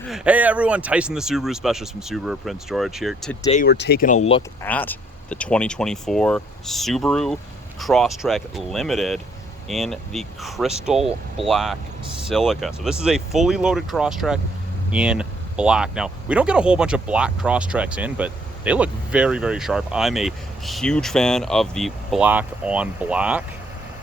Hey everyone, Tyson the Subaru specialist from Subaru Prince George here. Today we're taking a look at the 2024 Subaru Crosstrek Limited in the crystal black silica. So this is a fully loaded Crosstrek in black. Now, we don't get a whole bunch of black Crosstreks in, but they look very, very sharp. I'm a huge fan of the black on black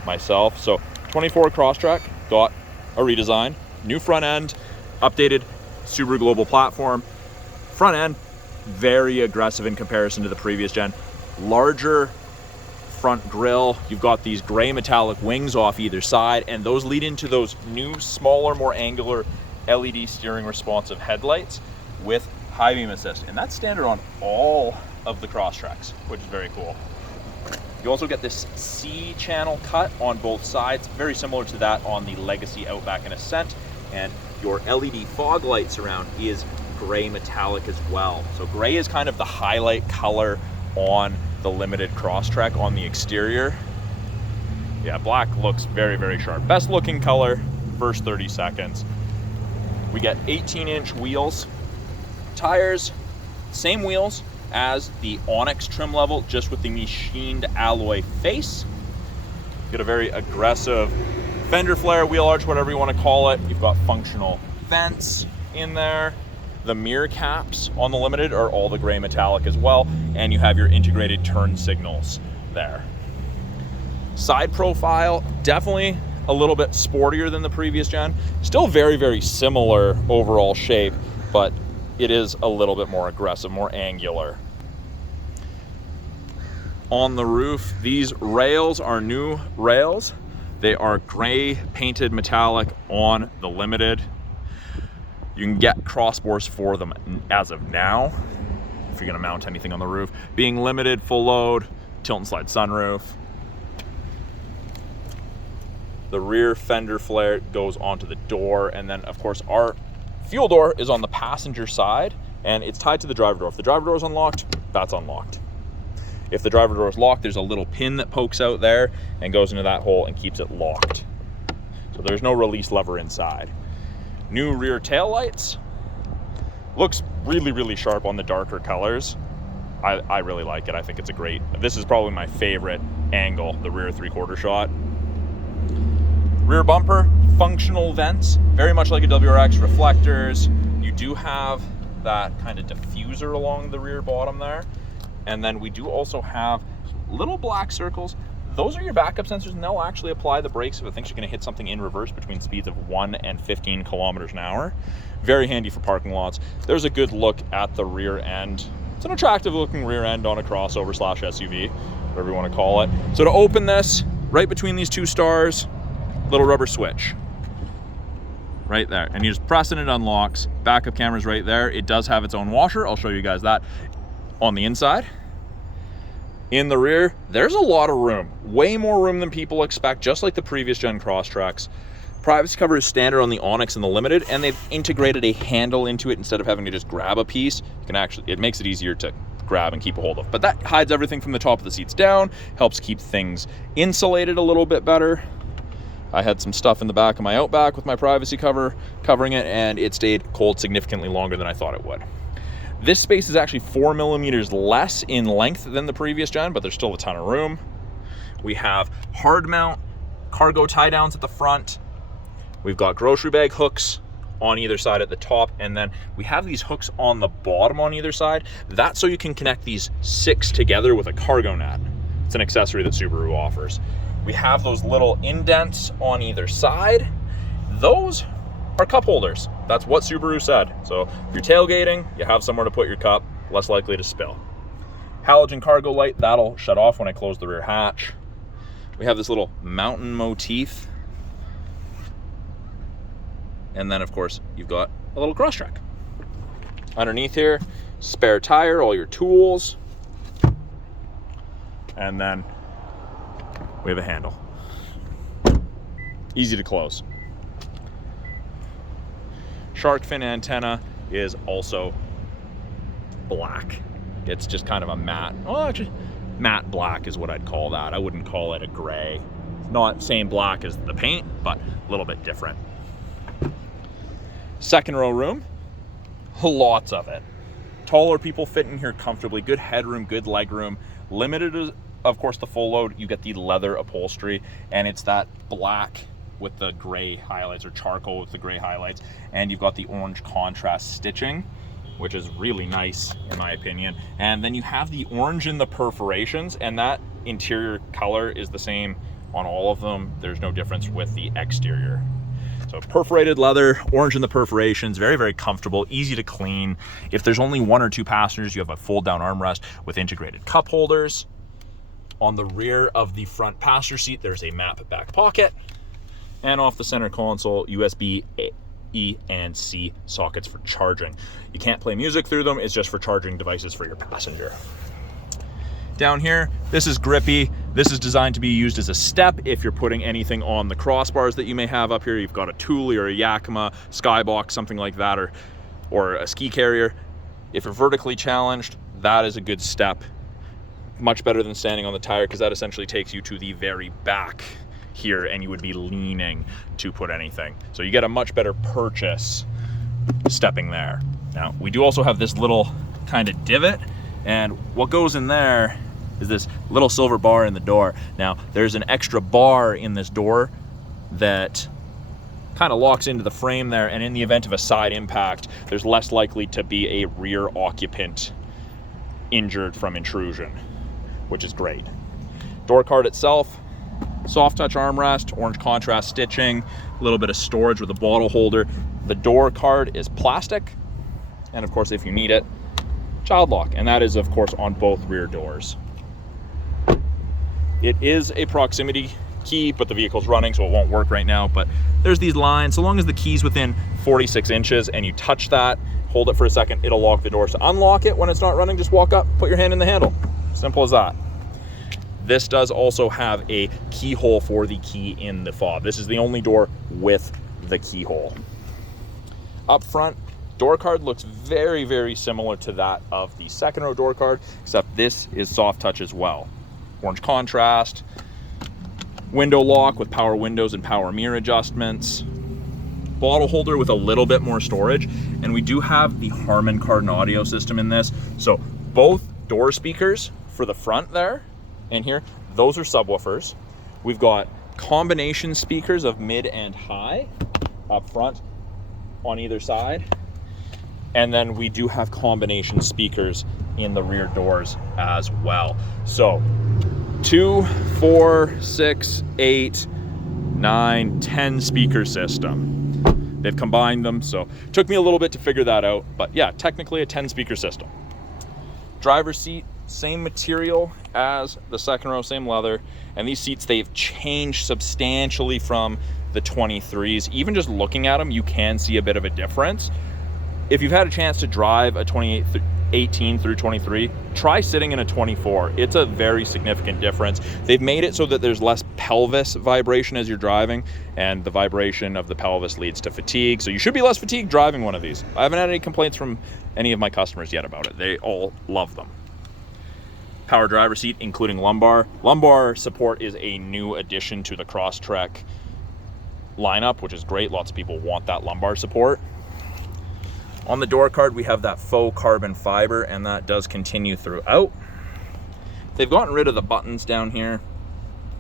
myself. So 24 Crosstrek got a redesign, new front end, updated Subaru Global platform. Front end, very aggressive in comparison to the previous gen. Larger front grille. You've got these gray metallic wings off either side, and those lead into those new, smaller, more angular LED steering responsive headlights with high beam assist. And that's standard on all of the Crosstreks, which is very cool. You also get this C-channel cut on both sides, very similar to that on the Legacy Outback and Ascent. And your LED fog light surround is gray metallic as well. So gray is kind of the highlight color on the Limited Crosstrek on the exterior. Yeah, black looks very, very sharp. Best looking color, first 30 seconds. We get 18-inch wheels. Tires, same wheels as the Onyx trim level, just with the machined alloy face. Get a very aggressive fender flare, wheel arch, whatever you want to call it. You've got functional vents in there. The mirror caps on the Limited are all the gray metallic as well, and you have your integrated turn signals there. Side profile, definitely a little bit sportier than the previous gen. Still very, very similar overall shape, but it is a little bit more aggressive, more angular. On the roof, these rails are new rails. They are gray painted metallic on the Limited. You can get crossbars for them as of now, if you're gonna mount anything on the roof. Being limited, full load, tilt and slide sunroof. The rear fender flare goes onto the door, and then of course our fuel door is on the passenger side, and it's tied to the driver door. If the driver door is unlocked, that's unlocked. If the driver door is locked, there's a little pin that pokes out there and goes into that hole and keeps it locked. So there's no release lever inside. New rear tail lights. Looks really, really sharp on the darker colors. I really like it. I think it's a great, this is probably my favorite angle, the rear 3/4 shot. Rear bumper, functional vents, very much like a WRX, reflectors. You do have that kind of diffuser along the rear bottom there. And then we do also have little black circles. Those are your backup sensors, and they'll actually apply the brakes if it thinks you're gonna hit something in reverse between speeds of 1 and 15 kilometers an hour. Very handy for parking lots. There's a good look at the rear end. It's an attractive looking rear end on a crossover slash SUV, whatever you wanna call it. So to open this, right between these two stars, little rubber switch. Right there, and you just press and it unlocks. Backup camera's right there. It does have its own washer. I'll show you guys that on the inside. In the rear, there's a lot of room, way more room than people expect, just like the previous gen Crosstreks. Privacy cover is standard on the Onyx and the Limited, and they've integrated a handle into it instead of having to just grab a piece. You can actually, it makes it easier to grab and keep a hold of. But that hides everything from the top of the seats down, helps keep things insulated a little bit better. I had some stuff in the back of my Outback with my privacy cover covering it, and it stayed cold significantly longer than I thought it would. This space is actually 4 millimeters less in length than the previous gen, but there's still a ton of room. We have hard mount cargo tie downs at the front. We've got grocery bag hooks on either side at the top, and then we have these hooks on the bottom on either side. That's so you can connect these 6 together with a cargo net. It's an accessory that Subaru offers. We have those little indents on either side. Those are cup holders. That's what Subaru said. So if you're tailgating, you have somewhere to put your cup, less likely to spill. Halogen cargo light, that'll shut off when I close the rear hatch. We have this little mountain motif. And then of course, you've got a little Crosstrek. Underneath here, spare tire, all your tools. And then we have a handle. Easy to close. Shark fin antenna is also black. It's just kind of a matte, well actually matte black is what I'd call that. I wouldn't call it a gray. Not same black as the paint, but a little bit different. Second row room, lots of it. Taller people fit in here comfortably, good headroom, good legroom. Limited, of course, the full load, you get the leather upholstery, and it's that black with the gray highlights, or charcoal with the gray highlights, and you've got the orange contrast stitching, which is really nice in my opinion. And then you have the orange in the perforations, and that interior color is the same on all of them. There's no difference with the exterior. So perforated leather, orange in the perforations, very, very comfortable, easy to clean. If there's only 1 or 2 passengers, you have a fold down armrest with integrated cup holders. On the rear of the front passenger seat, there's a map back pocket. And off the center console, USB E and C sockets for charging. You can't play music through them, it's just for charging devices for your passenger. Down here, this is grippy. This is designed to be used as a step if you're putting anything on the crossbars that you may have up here. You've got a Thule or a Yakima, Skybox, something like that, or a ski carrier. If you're vertically challenged, that is a good step. Much better than standing on the tire, because that essentially takes you to the very back here, and you would be leaning to put anything. So you get a much better purchase stepping there. Now, we do also have this little kind of divot, and what goes in there is this little silver bar in the door. Now, there's an extra bar in this door that kind of locks into the frame there, and in the event of a side impact, there's less likely to be a rear occupant injured from intrusion, which is great. Door card itself, soft touch armrest, orange contrast stitching, a little bit of storage with a bottle holder. The door card is plastic, and of course, if you need it, child lock, and that is of course on both rear doors. It is a proximity key, but the vehicle's running, so it won't work right now, but there's these lines. So long as the key's within 46 inches and you touch that, hold it for a second, it'll lock the door. So unlock it when it's not running, just walk up, put your hand in the handle. Simple as that. This does also have a keyhole for the key in the fob. This is the only door with the keyhole. Up front, door card looks very, very similar to that of the second row door card, except this is soft touch as well. Orange contrast, window lock with power windows and power mirror adjustments, bottle holder with a little bit more storage, and we do have the Harman Kardon audio system in this. So both door speakers for the front there and here, those are subwoofers. We've got combination speakers of mid and high up front on either side, and then we do have combination speakers in the rear doors as well. So 2, 4, 6, 8, 9, 10 speaker system. They've combined them, so it took me a little bit to figure that out, but yeah, technically a 10 speaker system. Driver's seat, same material as the second row, same leather, and these seats, they've changed substantially from the 23s. Even just looking at them, you can see a bit of a difference. If you've had a chance to drive a 18 through 23, try sitting in a 24. It's a very significant difference. They've made it so that there's less pelvis vibration as you're driving, and the vibration of the pelvis leads to fatigue. So you should be less fatigued driving one of these. I haven't had any complaints from any of my customers yet about it. They all love them. Power driver seat, including lumbar. Lumbar support is a new addition to the Crosstrek lineup, which is great. Lots of people want that lumbar support. On the door card, we have that faux carbon fiber, and that does continue throughout. They've gotten rid of the buttons down here,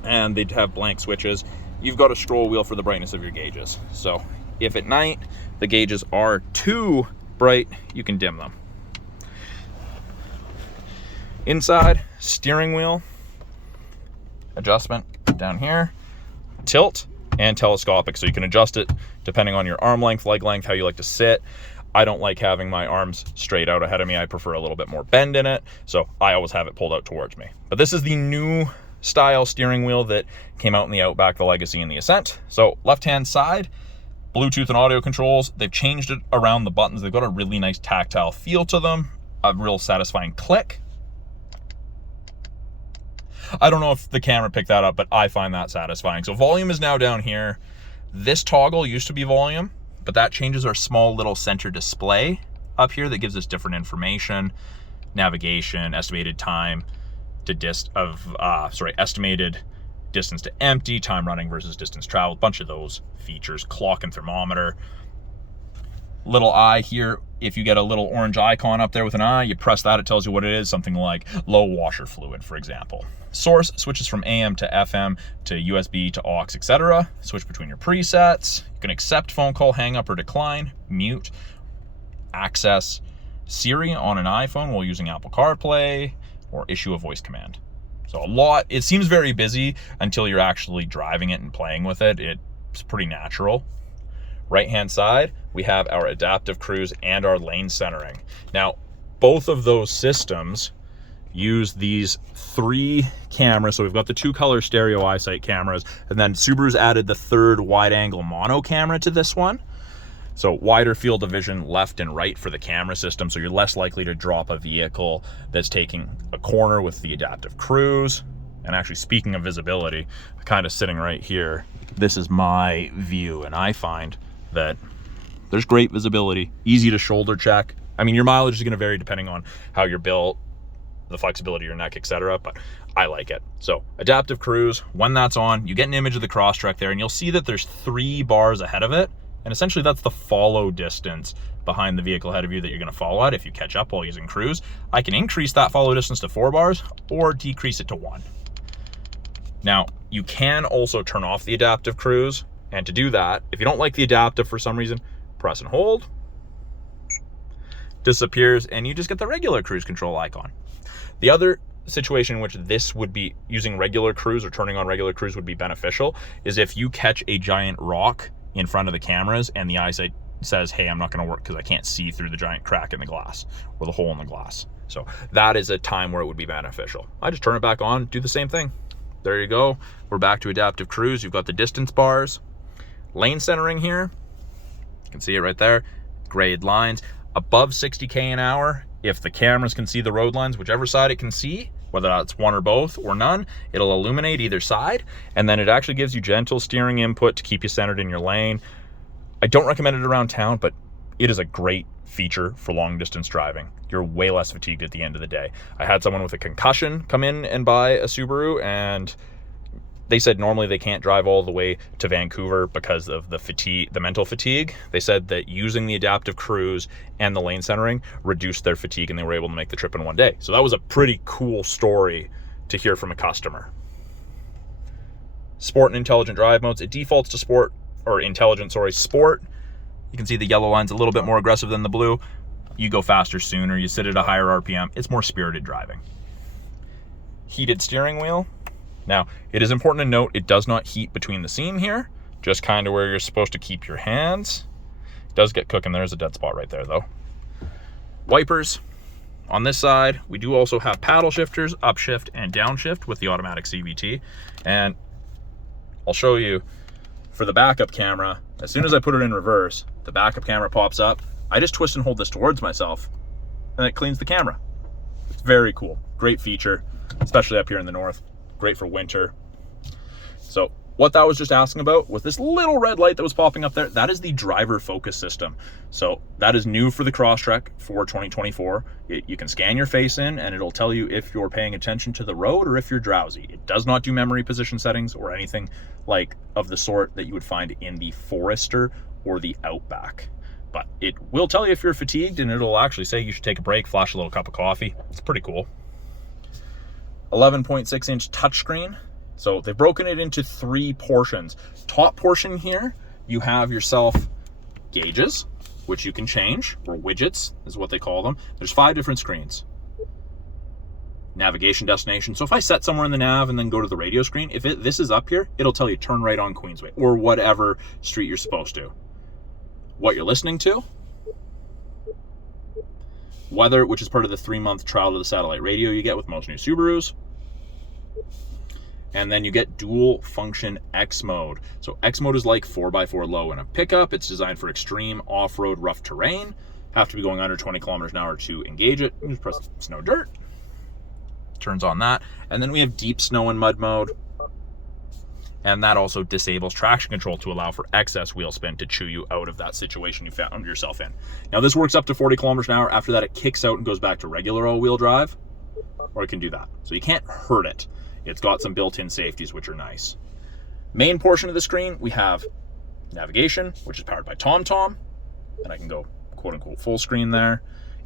and they have blank switches. You've got a scroll wheel for the brightness of your gauges. So if at night the gauges are too bright, you can dim them. Inside, steering wheel adjustment down here, tilt and telescopic, so you can adjust it depending on your arm length, leg length, how you like to sit. I don't like having my arms straight out ahead of me. I prefer a little bit more bend in it, so I always have it pulled out towards me. But this is the new style steering wheel that came out in the Outback, the Legacy, and the Ascent. So left-hand side, Bluetooth and audio controls. They've changed it around the buttons. They've got a really nice tactile feel to them, a real satisfying click. I don't know if the camera picked that up, but I find that satisfying. So volume is now down here. This toggle used to be volume, but that changes our small little center display up here that gives us different information, navigation, estimated time to estimated distance to empty, time running versus distance traveled, bunch of those features, clock and thermometer. Little eye here if you get a little orange icon up there with an eye, you press that, it tells you what it is, something like low washer fluid, for example. Source switches from AM to FM to USB to aux, etc. Switch between your presets. You can accept phone call, hang up or decline, mute, access Siri on an iPhone while using Apple CarPlay, or issue a voice command. So it seems very busy until you're actually driving it and playing with it. It's pretty natural. Right hand side, we have our adaptive cruise and our lane centering. Now, both of those systems use these 3 cameras. So we've got the 2 color stereo EyeSight cameras, and then Subaru's added the 3rd wide angle mono camera to this one. So wider field of vision left and right for the camera system, so you're less likely to drop a vehicle that's taking a corner with the adaptive cruise. And actually, speaking of visibility, kind of sitting right here, this is my view, and I find that there's great visibility, easy to shoulder check. I mean, your mileage is going to vary depending on how you're built, the flexibility of your neck, etc., but I like it. So adaptive cruise, when that's on, you get an image of the Crosstrek there, and you'll see that there's 3 bars ahead of it, and essentially that's the follow distance behind the vehicle ahead of you that you're going to follow at if you catch up while using cruise. I can increase that follow distance to 4 bars or decrease it to 1. Now, you can also turn off the adaptive cruise, and to do that, if you don't like the adaptive for some reason, press and hold, disappears, and you just get the regular cruise control icon. The other situation in which this would be using regular cruise or turning on regular cruise would be beneficial is if you catch a giant rock in front of the cameras and the EyeSight says, hey, I'm not going to work because I can't see through the giant crack in the glass or the hole in the glass. So that is a time where it would be beneficial. I just turn it back on, do the same thing. There you go. We're back to adaptive cruise. You've got the distance bars. Lane centering here, you can see it right there, grayed lines. Above 60K an hour, if the cameras can see the road lines, whichever side it can see, whether that's one or both or none, it'll illuminate either side, and then it actually gives you gentle steering input to keep you centered in your lane. I don't recommend it around town, but it is a great feature for long distance driving. You're way less fatigued at the end of the day. I had someone with a concussion come in and buy a Subaru, and they said normally they can't drive all the way to Vancouver because of the fatigue, the mental fatigue. They said that using the adaptive cruise and the lane centering reduced their fatigue, and they were able to make the trip in one day. So that was a pretty cool story to hear from a customer. Sport and intelligent drive modes. It defaults to sport, or intelligent, sorry, sport. You can see the yellow line's a little bit more aggressive than the blue. You go faster sooner, you sit at a higher RPM. It's more spirited driving. Heated steering wheel. Now, it is important to note it does not heat between the seam here, just kind of where you're supposed to keep your hands. It does get cooking. There's a dead spot right there, though. Wipers. On this side, we do also have paddle shifters, upshift and downshift with the automatic CVT. And I'll show you for the backup camera. As soon as I put it in reverse, the backup camera pops up. I just twist and hold this towards myself, and it cleans the camera. It's very cool. Great feature, especially up here in the north. Great for winter. So what that was just asking about was this little red light that was popping up there. That is the driver focus system. So that is new for the Crosstrek for 2024. You can scan your face in, and it'll tell you if you're paying attention to the road or if you're drowsy. It does not do memory position settings or anything like of the sort that you would find in the Forester or the Outback. But it will tell you if you're fatigued, and it'll actually say you should take a break, flash a little cup of coffee. It's pretty cool. 11.6-inch touchscreen. So they've broken it into 3 portions. Top portion here, you have yourself gauges, which you can change, or widgets is what they call them. There's 5 different screens. Navigation destination. So if I set somewhere in the nav and then go to the radio screen, if this is up here, it'll tell you turn right on Queensway or whatever street you're supposed to. What you're listening to. Weather, which is part of the 3-month trial to the satellite radio you get with most new Subarus. And then you get dual function X mode. So X mode is like 4x4 low in a pickup. It's designed for extreme off-road rough terrain. Have to be going under 20 kilometers an hour to engage it. You just press snow dirt. Turns on that. And then we have deep snow and mud mode. And that also disables traction control to allow for excess wheel spin to chew you out of that situation you found yourself in. Now this works up to 40 kilometers an hour. After that, it kicks out and goes back to regular all-wheel drive, or it can do that. So you can't hurt it. It's got some built-in safeties, which are nice. Main portion of the screen, we have navigation, which is powered by TomTom, and I can go quote unquote full screen there.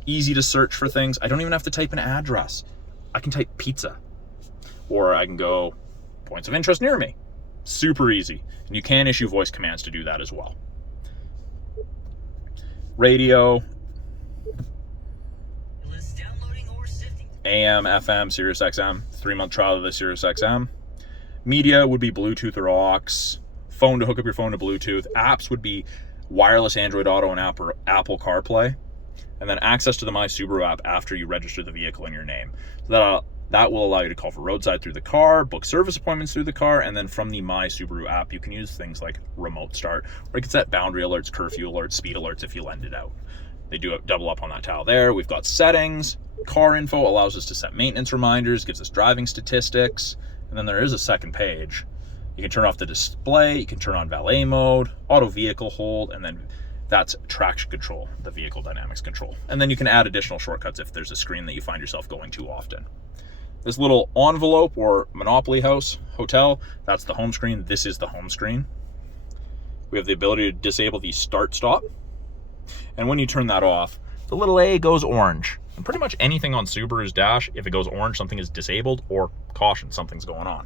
Easy to search for things. I don't even have to type an address. I can type pizza, or I can go points of interest near me. Super easy. And you can issue voice commands to do that as well. Radio, AM, FM, Sirius XM, 3-month trial of the Sirius XM. Media would be Bluetooth or aux. Phone to hook up your phone to Bluetooth. Apps would be wireless Android Auto and Apple CarPlay. And then access to the My Subaru app after you register the vehicle in your name. So that will allow you to call for roadside through the car, book service appointments through the car, and then from the My Subaru app, you can use things like remote start, or you can set boundary alerts, curfew alerts, speed alerts if you lend it out. They do double up on that tile there. We've got settings. Car info allows us to set maintenance reminders, gives us driving statistics, and then there is a second page. You can turn off the display, you can turn on valet mode, auto vehicle hold, and then that's traction control, the vehicle dynamics control. And then you can add additional shortcuts if there's a screen that you find yourself going to often. This little envelope or Monopoly House hotel, that's the home screen. This is the home screen. We have the ability to disable the start stop. And when you turn that off, the little A goes orange. And pretty much anything on Subaru's dash, if it goes orange, something is disabled, or caution, something's going on.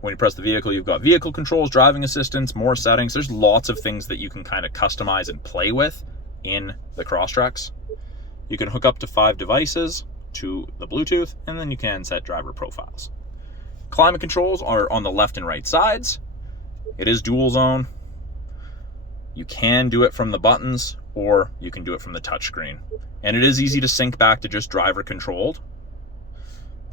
When you press the vehicle, you've got vehicle controls, driving assistance, more settings. There's lots of things that you can kind of customize and play with in the Crosstreks. You can hook up to 5 devices to the Bluetooth, and then you can set driver profiles. Climate controls are on the left and right sides. It is dual zone. You can do it from the buttons, or you can do it from the touchscreen. And it is easy to sync back to just driver controlled.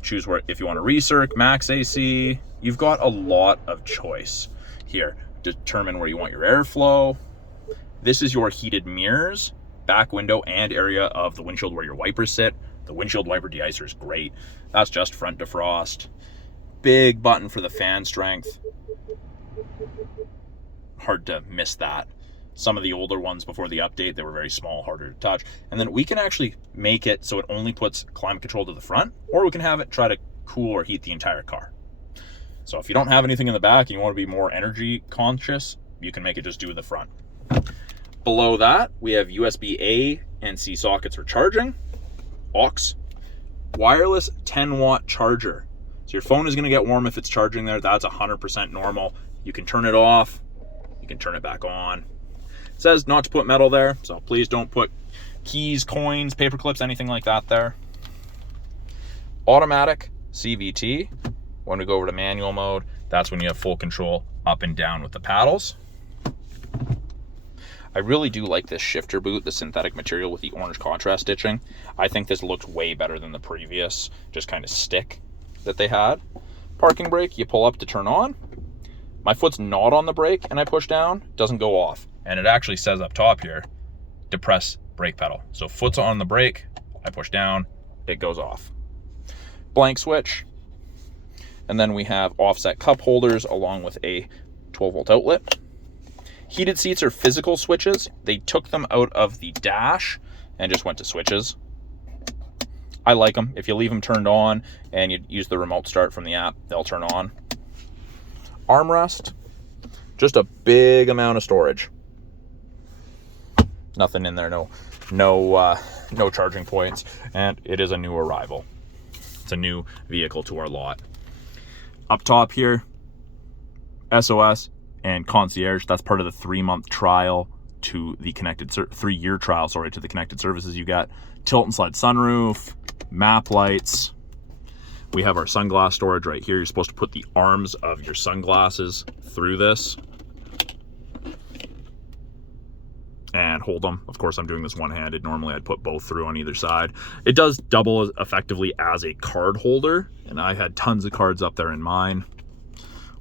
Choose where, if you want to recirc, max AC. You've got a lot of choice here. Determine where you want your airflow. This is your heated mirrors, back window, and area of the windshield where your wipers sit. The windshield wiper deicer is great. That's just front defrost. Big button for the fan strength. Hard to miss that. Some of the older ones before the update, they were very small, harder to touch. And then we can actually make it so it only puts climate control to the front, or we can have it try to cool or heat the entire car. So if you don't have anything in the back and you want to be more energy conscious, you can make it just do the front. Below that, we have USB A and C sockets for charging, aux, wireless 10-watt charger. So your phone is going to get warm if it's charging there. That's 100% normal. You can turn it off. You can turn it back on. It says not to put metal there, so please don't put keys, coins, paper clips, anything like that there. Automatic CVT. When we go over to manual mode, that's when you have full control up and down with the paddles. I really do like this shifter boot, the synthetic material with the orange contrast stitching. I think this looks way better than the previous just kind of stick that they had. Parking brake, you pull up to turn on. My foot's not on the brake and I push down, doesn't go off. And it actually says up top here, depress brake pedal. So foot's on the brake, I push down, it goes off. Blank switch. And then we have offset cup holders along with a 12-volt outlet. Heated seats are physical switches. They took them out of the dash and just went to switches. I like them. If you leave them turned on and you use the remote start from the app, they'll turn on. Armrest, just a big amount of storage. Nothing in there, no charging points, and it is a new arrival. It's a new vehicle to our lot. Up top here, SOS and concierge. That's part of the 3-month trial to the connected 3-year trial, sorry, to the connected services you get. Tilt and slide sunroof, map lights. We have our sunglass storage right here. You're supposed to put the arms of your sunglasses through this and hold them. Of course, I'm doing this one-handed. Normally I'd put both through on either side. It does double effectively as a card holder, and I had tons of cards up there in mine.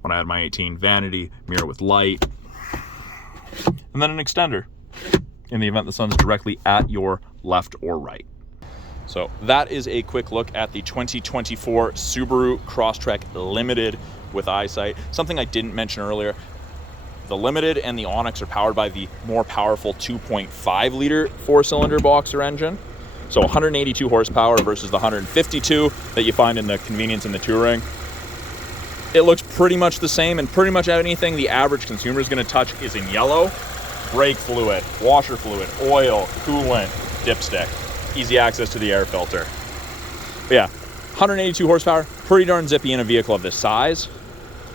When I had my 18, vanity, mirror with light, and then an extender in the event the sun's directly at your left or right. So that is a quick look at the 2024 Subaru Crosstrek Limited with EyeSight. Something I didn't mention earlier, the Limited and the Onyx are powered by the more powerful 2.5 liter 4-cylinder boxer engine. So 182 horsepower versus the 152 that you find in the convenience in the Touring. It looks pretty much the same, and pretty much anything the average consumer is going to touch is in yellow. brake fluid, washer fluid, oil, coolant, dipstick. Easy access to the air filter. But yeah, 182 horsepower, pretty darn zippy in a vehicle of this size.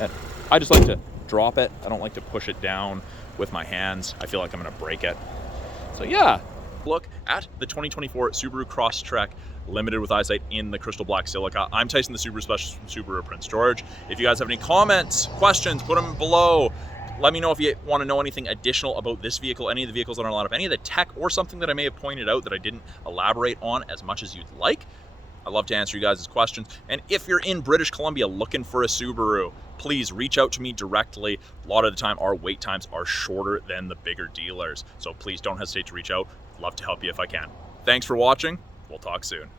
And I just like to drop it. I don't like to push it down with my hands. I feel like I'm gonna break it. So yeah, look at the 2024 Subaru Crosstrek Limited with EyeSight in the crystal black silica. I'm Tyson, the Subaru specialist from Subaru Prince George. If you guys have any comments, questions, put them below. Let me know if you want to know anything additional about this vehicle, any of the vehicles on our lineup, any of the tech, or something that I may have pointed out that I didn't elaborate on as much as you'd like. I love to answer you guys' questions. And if you're in British Columbia looking for a Subaru, please reach out to me directly. A lot of the time, our wait times are shorter than the bigger dealers. So please don't hesitate to reach out. Love to help you if I can. Thanks for watching. We'll talk soon.